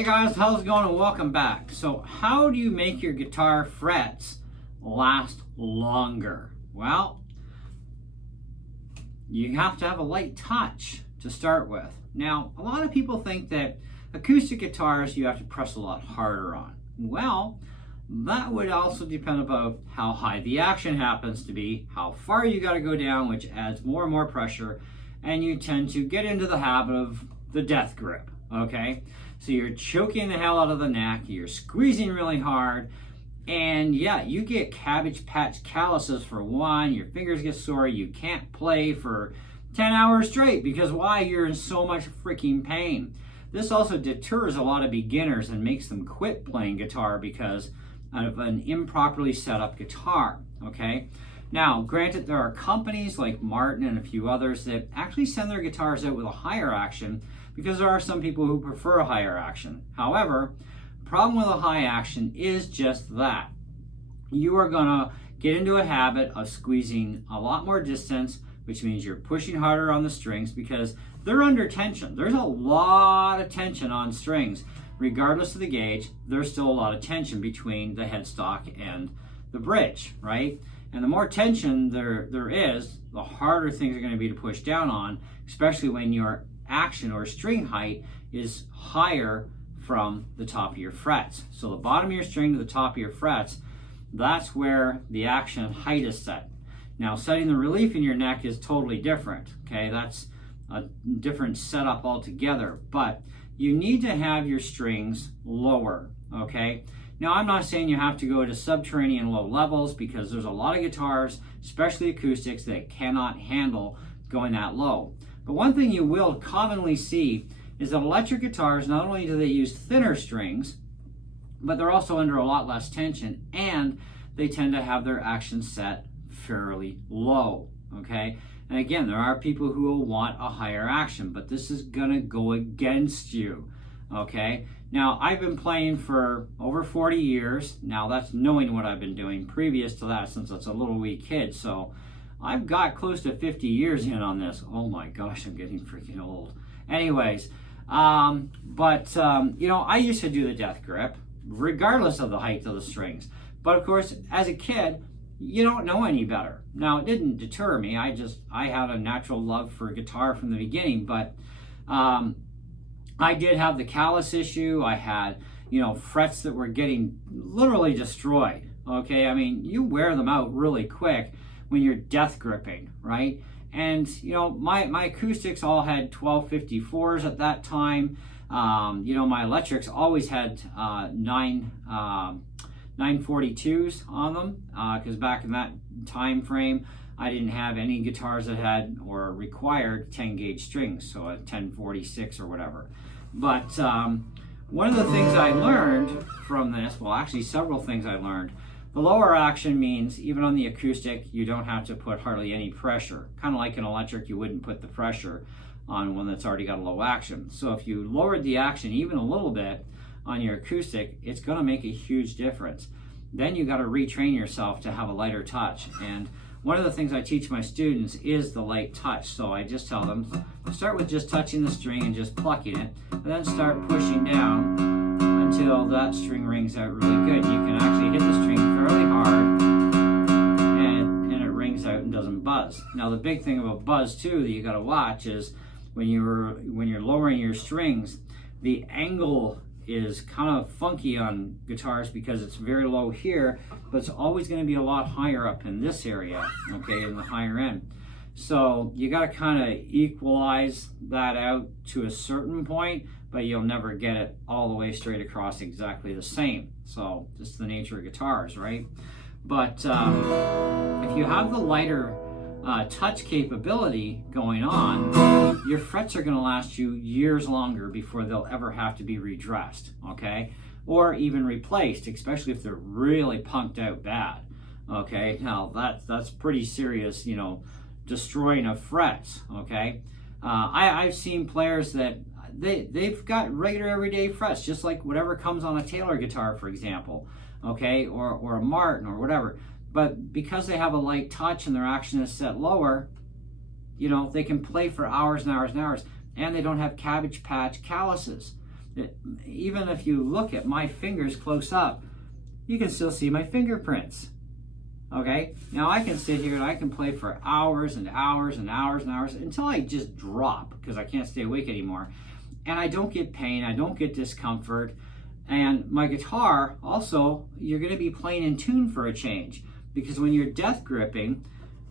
Hey guys, how's it going and welcome back. So how do you make your guitar frets last longer? Well, you have to have a light touch to start with. Now, a lot of people think that acoustic guitars you have to press a lot harder on. Well, that would also depend about how high the action happens to be, how far you got to go down, which adds more and more pressure, and you tend to get into the habit of the death grip, okay? So you're choking the hell out of the neck, you're squeezing really hard, and yeah, you get cabbage patch calluses for one, your fingers get sore, you can't play for 10 hours straight because why? You're in so much freaking pain. This also deters a lot of beginners and makes them quit playing guitar because of an improperly set up guitar, okay? Now, granted, there are companies like Martin and a few others that actually send their guitars out with a higher action because there are some people who prefer a higher action. However, the problem with a high action is just that. You are gonna get into a habit of squeezing a lot more distance, which means you're pushing harder on the strings because they're under tension. There's a lot of tension on strings. Regardless of the gauge, there's still a lot of tension between the headstock and the bridge, right? And the more tension there is, the harder things are going to be to push down on, especially when your action or string height is higher from the top of your frets. So the bottom of your string to the top of your frets, that's where the action height is set. Now, setting the relief in your neck is totally different, okay? That's a different setup altogether, but you need to have your strings lower, okay? Now, I'm not saying you have to go to subterranean low levels because there's a lot of guitars, especially acoustics, that cannot handle going that low. But one thing you will commonly see is that electric guitars, not only do they use thinner strings, but they're also under a lot less tension, and they tend to have their action set fairly low, okay? And again, there are people who will want a higher action, but this is gonna go against you, okay? Now, I've been playing for over 40 years. Now, that's knowing what I've been doing previous to that since it's a little wee kid. So I've got close to 50 years in on this. Oh my gosh, I'm getting freaking old. Anyways, you know, I used to do the death grip regardless of the height of the strings. But of course, as a kid, you don't know any better. Now, it didn't deter me. I had a natural love for guitar from the beginning, but I did have the callus issue. I had, you know, frets that were getting literally destroyed, okay? I mean, you wear them out really quick when you're death gripping, right? And, you know, my acoustics all had 1254s at that time. You know, my electrics always had 942s on them because back in that time frame, I didn't have any guitars that had or required 10 gauge strings, so a 1046 or whatever. But one of the things I learned from this, well, actually several things I learned. The lower action means even on the acoustic, you don't have to put hardly any pressure. Kind of like an electric, you wouldn't put the pressure on one that's already got a low action. So if you lowered the action even a little bit on your acoustic, it's gonna make a huge difference. Then you gotta retrain yourself to have a lighter touch. And one of the things I teach my students is the light touch. So I just tell them, start with just touching the string and just plucking it, and then start pushing down until that string rings out really good. You can actually hit the string fairly hard and it rings out and doesn't buzz. Now the big thing about buzz too that you gotta watch is when you're lowering your strings, the angle is kind of funky on guitars because it's very low here, but it's always going to be a lot higher up in this area, okay, in the higher end. So you got to kind of equalize that out to a certain point, but you'll never get it all the way straight across exactly the same. So just the nature of guitars, right? But if you have the lighter touch capability going on, your frets are going to last you years longer before they'll ever have to be redressed, okay? Or even replaced, especially if they're really punked out bad, okay? Now, that's pretty serious, you know, destroying of frets, okay? I've seen players that they've got regular everyday frets, just like whatever comes on a Taylor guitar, for example, okay? Or a Martin or whatever. But because they have a light touch and their action is set lower, you know, they can play for hours and hours and hours, and they don't have cabbage patch calluses. even if you look at my fingers close up, you can still see my fingerprints. Okay, now I can sit here and I can play for hours and hours and hours and hours until I just drop because I can't stay awake anymore. And I don't get pain, I don't get discomfort. And my guitar, also, you're going to be playing in tune for a change. Because when you're death gripping,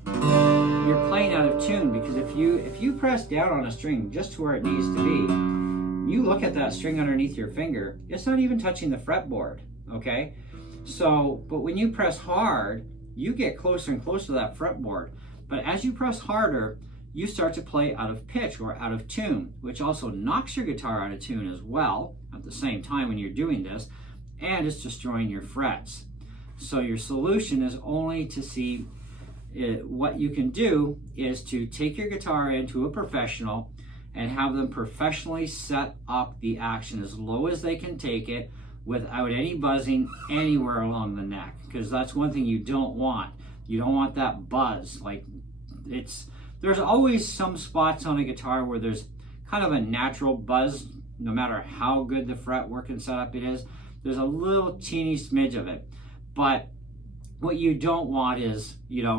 you're playing out of tune. Because if you press down on a string just to where it needs to be, you look at that string underneath your finger, it's not even touching the fretboard, okay? So, but when you press hard, you get closer and closer to that fretboard. But as you press harder, you start to play out of pitch or out of tune, which also knocks your guitar out of tune as well at the same time when you're doing this, and it's destroying your frets. So your solution is only to see what you can do is to take your guitar into a professional and have them professionally set up the action as low as they can take it without any buzzing anywhere along the neck, because that's one thing you don't want. You don't want that buzz. Like there's always some spots on a guitar where there's kind of a natural buzz, no matter how good the fretwork and setup it is. There's a little teeny smidge of it. But what you don't want is,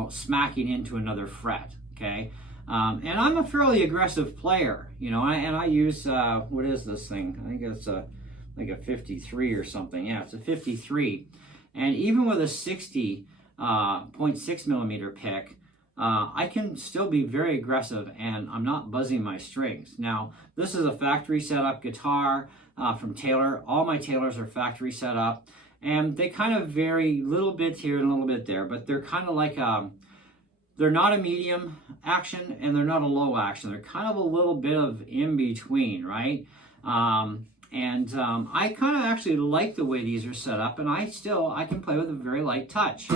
smacking into another fret, okay? And I'm a fairly aggressive player, and I use, what is this thing? I think it's like a 53 or something. Yeah, it's a 53. And even with a 60.6 millimeter pick, I can still be very aggressive and I'm not buzzing my strings. Now, this is a factory setup guitar from Taylor. All my Taylors are factory set up, and they kind of vary a little bit here and a little bit there, but they're kind of like, they're not a medium action and they're not a low action. They're kind of a little bit of in between, right? I kind of actually like the way these are set up, and I can play with a very light touch.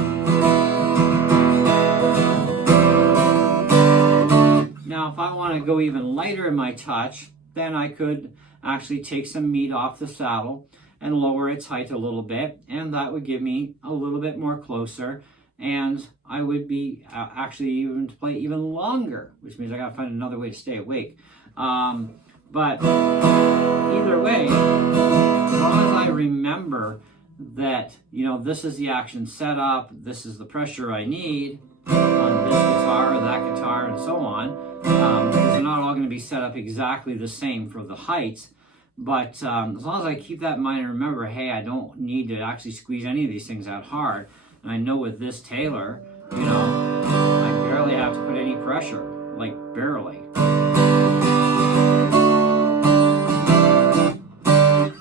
Now, if I want to go even lighter in my touch, then I could actually take some meat off the saddle and lower its height a little bit, and that would give me a little bit more closer, and I would be actually even to play even longer, which means I got to find another way to stay awake. But either way, as long as I remember that, this is the action setup, this is the pressure I need on this guitar or that guitar and so on, because they're not all going to be set up exactly the same for the heights. But as long as I keep that in mind and remember, hey, I don't need to actually squeeze any of these things out hard. And I know with this Taylor, I barely have to put any pressure, like barely.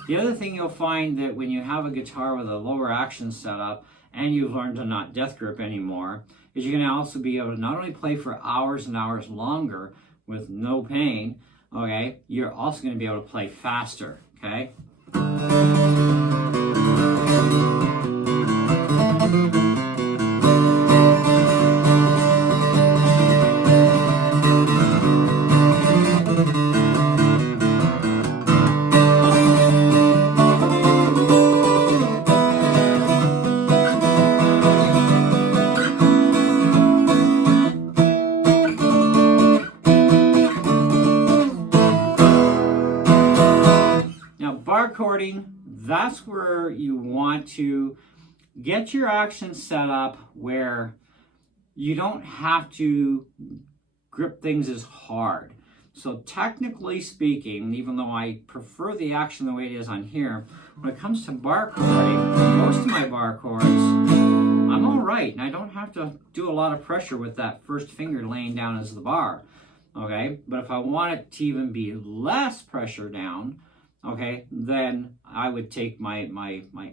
The other thing you'll find that when you have a guitar with a lower action setup and you've learned to not death grip anymore, is you're going to also be able to not only play for hours and hours longer with no pain, okay, you're also going to be able to play faster, okay? Bar chording, that's where you want to get your action set up where you don't have to grip things as hard. So technically speaking, even though I prefer the action the way it is on here, when it comes to bar chording, most of my bar chords, I'm all right, and I don't have to do a lot of pressure with that first finger laying down as the bar, okay? But if I want it to even be less pressure down, okay, then I would take my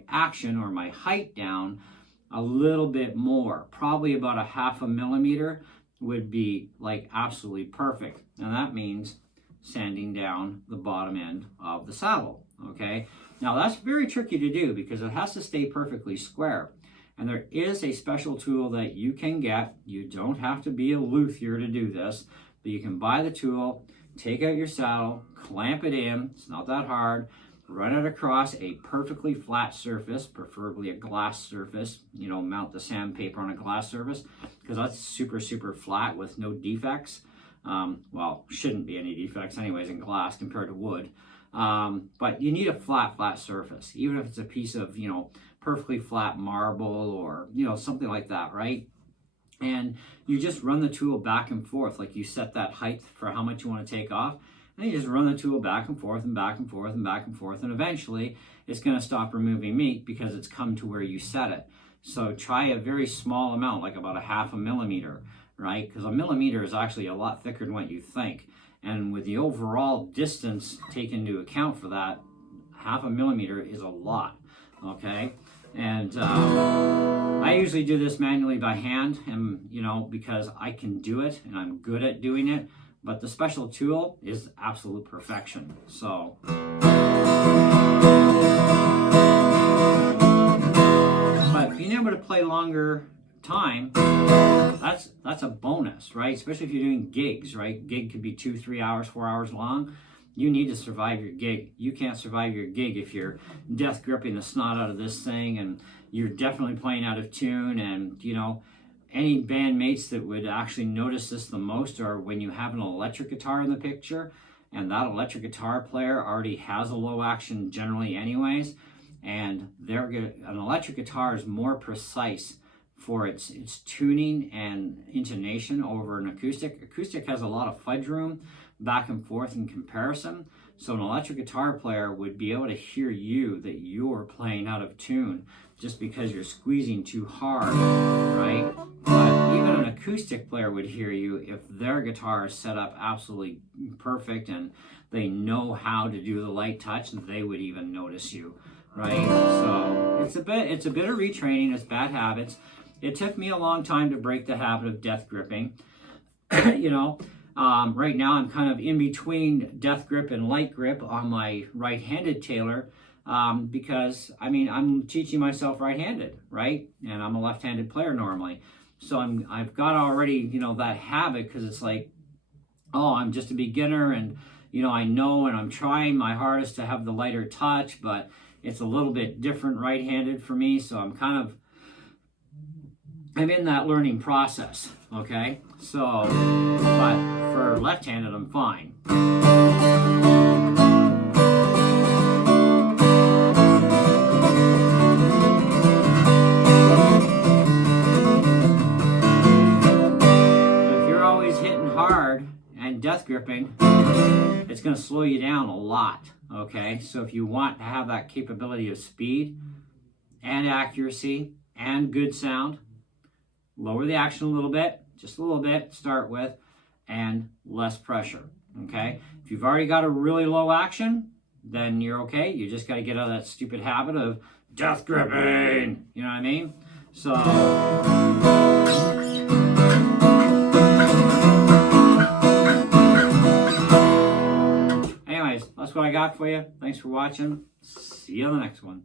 action or my height down a little bit more. Probably about a 0.5 millimeter would be like absolutely perfect. And that means sanding down the bottom end of the saddle, okay? Now that's very tricky to do because it has to stay perfectly square. And there is a special tool that you can get. You don't have to be a luthier to do this, but you can buy the tool, take out your saddle, clamp it in, it's not that hard, run it across a perfectly flat surface, preferably a glass surface, mount the sandpaper on a glass surface, because that's super, super flat with no defects. Well, shouldn't be any defects anyways in glass compared to wood. But you need a flat surface, even if it's a piece of, perfectly flat marble or, something like that, right? And you just run the tool back and forth, like you set that height for how much you want to take off, and you just run the tool back and forth and back and forth and back and forth, and eventually it's going to stop removing meat because it's come to where you set it. So try a very small amount, like about a 1/2 millimeter, right? Because a millimeter is actually a lot thicker than what you think. And with the overall distance taken into account for that, 1/2 millimeter is a lot, okay? And I usually do this manually by hand, and because I can do it and I'm good at doing it, but the special tool is absolute perfection. So but being able to play longer time, that's a bonus, right? Especially if you're doing gigs, right? Gig could be 2, 3 hours, 4 hours long. You need to survive your gig. You can't survive your gig if you're death gripping the snot out of this thing, and you're definitely playing out of tune. And any bandmates that would actually notice this the most are when you have an electric guitar in the picture, and that electric guitar player already has a low action generally anyways, and an electric guitar is more precise for its tuning and intonation over an acoustic. Acoustic has a lot of fudge room back and forth in comparison, so an electric guitar player would be able to hear that you're playing out of tune just because you're squeezing too hard, right? But even an acoustic player would hear you if their guitar is set up absolutely perfect and they know how to do the light touch, and they would even notice you, right? So it's a bit of retraining. It's bad habits. It took me a long time to break the habit of death gripping. Right now I'm kind of in between death grip and light grip on my right-handed tailor, because I'm teaching myself right-handed, right? And I'm a left-handed player normally. So I've got already, that habit, because it's like, oh, I'm just a beginner, and I know, and I'm trying my hardest to have the lighter touch, but it's a little bit different right-handed for me, so I'm in that learning process, okay? So, but for left-handed, I'm fine. But if you're always hitting hard and death gripping, it's going to slow you down a lot, okay? So if you want to have that capability of speed and accuracy and good sound, lower the action a little bit, just a little bit to start with, and less pressure, okay? If you've already got a really low action, then you're okay. You just got to get out of that stupid habit of death gripping, you know what I mean? So anyways, that's what I got for you. Thanks for watching. See you on the next one.